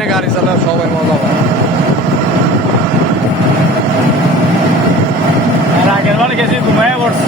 এখানে গাড়ি চালায় সবাই মজা পায়। আর আগের বার গেছি ঘুমায় পড়ছি।